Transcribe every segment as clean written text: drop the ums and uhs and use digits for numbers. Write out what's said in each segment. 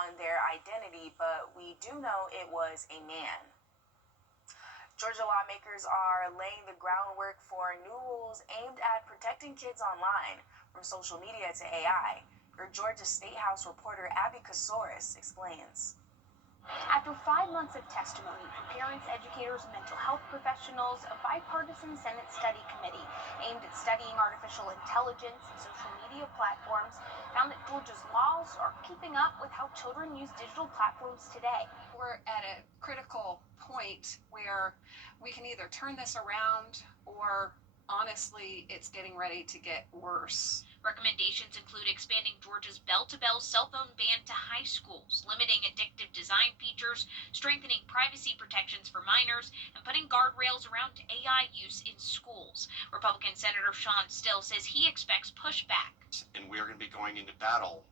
on their identity, but we do know it was a man. Georgia lawmakers are laying the groundwork for new rules aimed at protecting kids online, from social media to AI. Your Georgia State House reporter Abby Kasoris explains. After 5 months of testimony from parents, educators, and mental health professionals, a bipartisan Senate study committee aimed at studying artificial intelligence and social media platforms found that Georgia's laws are keeping up with how children use digital platforms today. We're at a critical point where we can either turn this around or honestly, it's getting ready to get worse. Recommendations include expanding Georgia's bell-to-bell cell phone ban to high schools, limiting addictive design features, strengthening privacy protections for minors, and putting guardrails around AI use in schools. Republican Senator Sean Still says he expects pushback. And we are going to be going into battle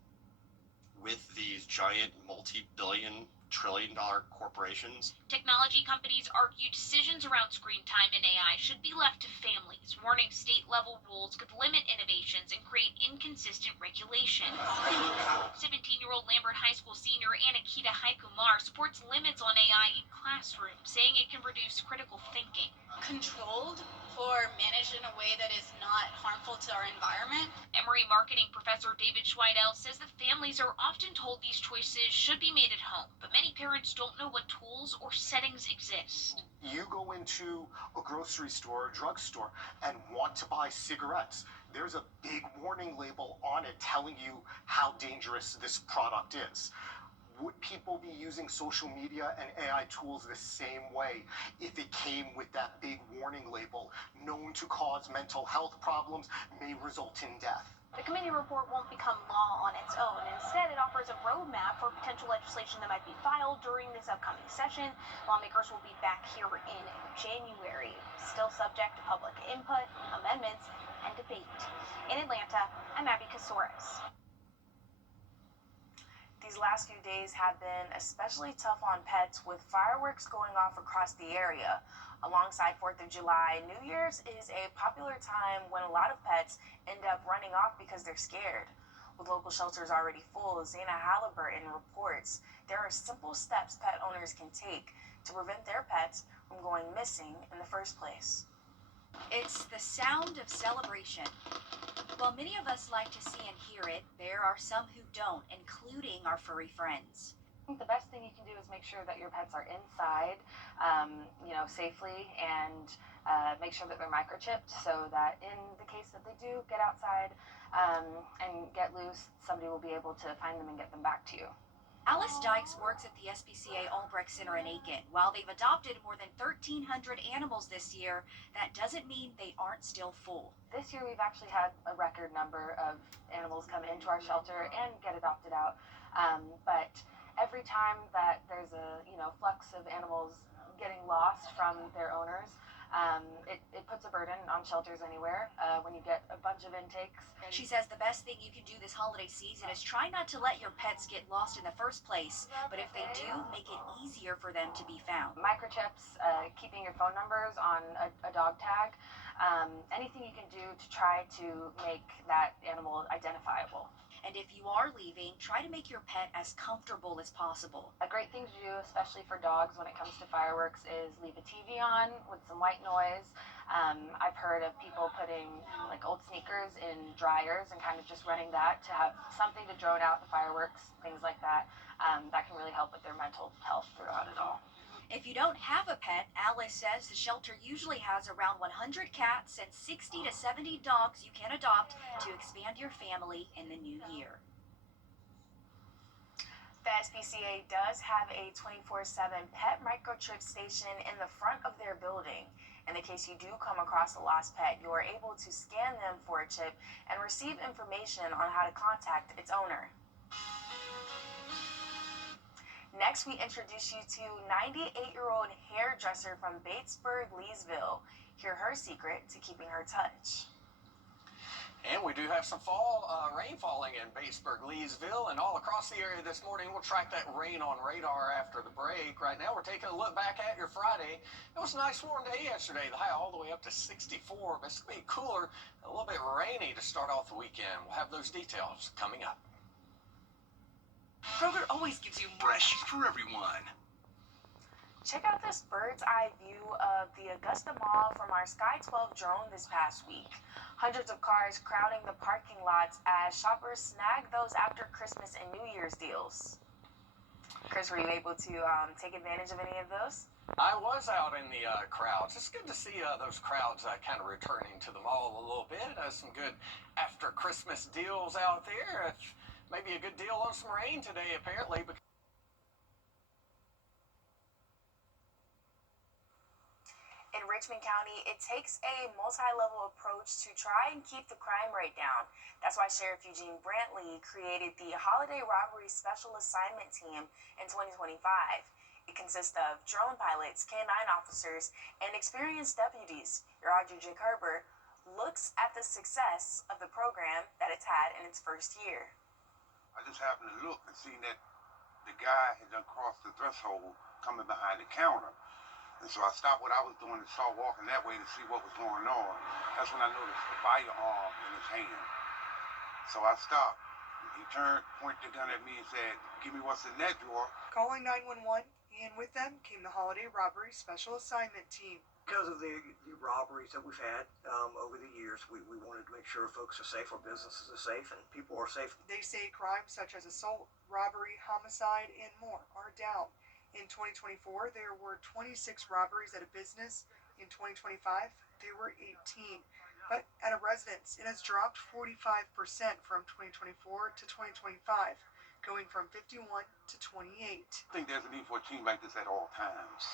with these giant multi-billion, trillion-dollar corporations. Technology companies argue decisions around screen time and AI should be left to families, warning state-level rules could limit innovations and create inconsistent regulation. 17-year-old Lambert High School senior Anakita Haikumar supports limits on AI in classrooms, saying it can reduce critical thinking. Controlled or managed in a way that is not harmful to our environment. Emory marketing professor David Schweidel says that families are often told these choices should be made at home, but many parents don't know what tools or settings exist. You go into a grocery store or drugstore and want to buy cigarettes. There's a big warning label on it telling you how dangerous this product is. Would people be using social media and AI tools the same way if it came with that big warning label, known to cause mental health problems, may result in death? The committee report won't become law on its own. Instead, it offers a roadmap for potential legislation that might be filed during this upcoming session. Lawmakers will be back here in January, still subject to public input, amendments, and debate. In Atlanta, I'm Abby Kasoris. These last few days have been especially tough on pets, with fireworks going off across the area. Alongside 4th of July, New Year's is a popular time when a lot of pets end up running off because they're scared. With local shelters already full, Zana Halliburton reports there are simple steps pet owners can take to prevent their pets from going missing in the first place. It's the sound of celebration. While many of us like to see and hear it, there are some who don't, including our furry friends. I think the best thing you can do is make sure that your pets are inside, safely, and make sure that they're microchipped so that in the case that they do get outside and get loose, somebody will be able to find them and get them back to you. Alice Dykes works at the SPCA Albrecht Center in Aiken. While they've adopted more than 1,300 animals this year, that doesn't mean they aren't still full. This year we've actually had a record number of animals come into our shelter and get adopted out. But every time that there's a flux of animals getting lost from their owners, it puts a burden on shelters anywhere when you get a bunch of intakes. She says the best thing you can do this holiday season is try not to let your pets get lost in the first place, but if they do, make it easier for them to be found. Microchips, keeping your phone numbers on a dog tag, anything you can do to try to make that animal identifiable. And if you are leaving, try to make your pet as comfortable as possible. A great thing to do, especially for dogs when it comes to fireworks, is leave a TV on with some white noise. I've heard of people putting like old sneakers in dryers and kind of just running that to have something to drone out the fireworks, things like that. That can really help with their mental health throughout it all. If you don't have a pet, Alice says the shelter usually has around 100 cats and 60 to 70 dogs you can adopt to expand your family in the new year. The SPCA does have a 24/7 pet microchip station in the front of their building. In the case you do come across a lost pet, you are able to scan them for a chip and receive information on how to contact its owner. Next, we introduce you to 98-year-old hairdresser from Batesburg, Leesville. Hear her secret to keeping her touch. And we do have some fall rain falling in Batesburg, Leesville, and all across the area this morning. We'll track that rain on radar after the break. Right now, we're taking a look back at your Friday. It was a nice warm day yesterday. The high all the way up to 64, but it's going to be cooler, a little bit rainy to start off the weekend. We'll have those details coming up. Kroger always always gives you Fresh for everyone. Check out this bird's eye view of the Augusta Mall from our Sky 12 drone this past week. Hundreds of cars crowding the parking lots as shoppers snag those after Christmas and New Year's deals. Chris, were you able to take advantage of any of those? I was out in the crowds. It's good to see those crowds kind of returning to the mall a little bit. Some good after Christmas deals out there. Maybe a good deal on some rain today, apparently. In Richmond County, it takes a multi-level approach to try and keep the crime rate down. That's why Sheriff Eugene Brantley created the Holiday Robbery Special Assignment Team in 2025. It consists of drone pilots, K-9 officers, and experienced deputies. Your Audrey J. Kerber looks at the success of the program that it's had in its first year. I just happened to look and seen that the guy had done crossed the threshold coming behind the counter. And so I stopped what I was doing and started walking that way to see what was going on. That's when I noticed the firearm in his hand. So I stopped. He turned, pointed the gun at me and said, "Give me what's in that drawer." Calling 911, and with them came the Holiday Robbery Special Assignment Team. Because of the robberies that we've had over the years, we wanted to make sure folks are safe, our businesses are safe, and people are safe. They say crimes such as assault, robbery, homicide, and more are down. In 2024, there were 26 robberies at a business. In 2025, there were 18. But at a residence, it has dropped 45% from 2024 to 2025, going from 51 to 28. I think there's a need for a team like this at all times.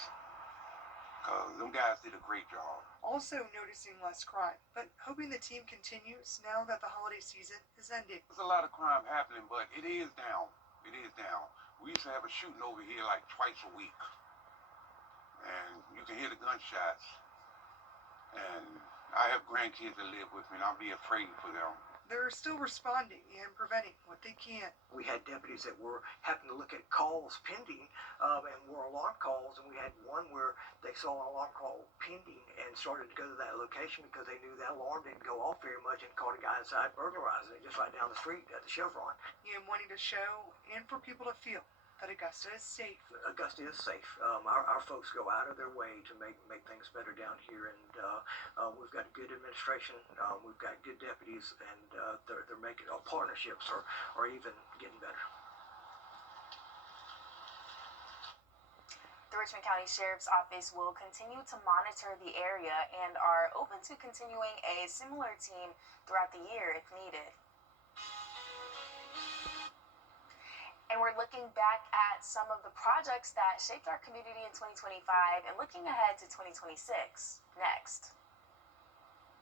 Because them guys did a great job. Also noticing less crime, but hoping the team continues now that the holiday season is ending. There's a lot of crime happening, but it is down. It is down. We used to have a shooting over here like twice a week. And you can hear the gunshots. And I have grandkids that live with me, and I'll be afraid for them. They're still responding and preventing what they can. We had deputies that were having to look at calls pending and were alarm calls, and we had one where they saw an alarm call pending and started to go to that location because they knew that alarm didn't go off very much and caught a guy inside burglarizing it just right down the street at the Chevron. And wanting to show and for people to feel that Augusta is safe. Augusta is safe. Our folks go out of their way to make things better down here, and we've got good administration. We've got good deputies, and they're making partnerships are even getting better. The Richmond County Sheriff's Office will continue to monitor the area and are open to continuing a similar team throughout the year if needed. And we're looking back at some of the projects that shaped our community in 2025 and looking ahead to 2026 next.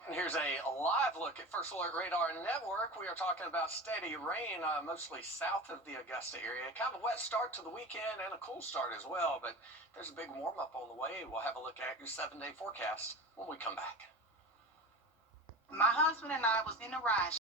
And here's a live look at First Alert Radar Network. We are talking about steady rain, mostly south of the Augusta area. Kind of a wet start to the weekend and a cool start as well, but there's a big warm-up on the way. We'll have a look at your 7-day forecast when we come back. My husband and I was in the ride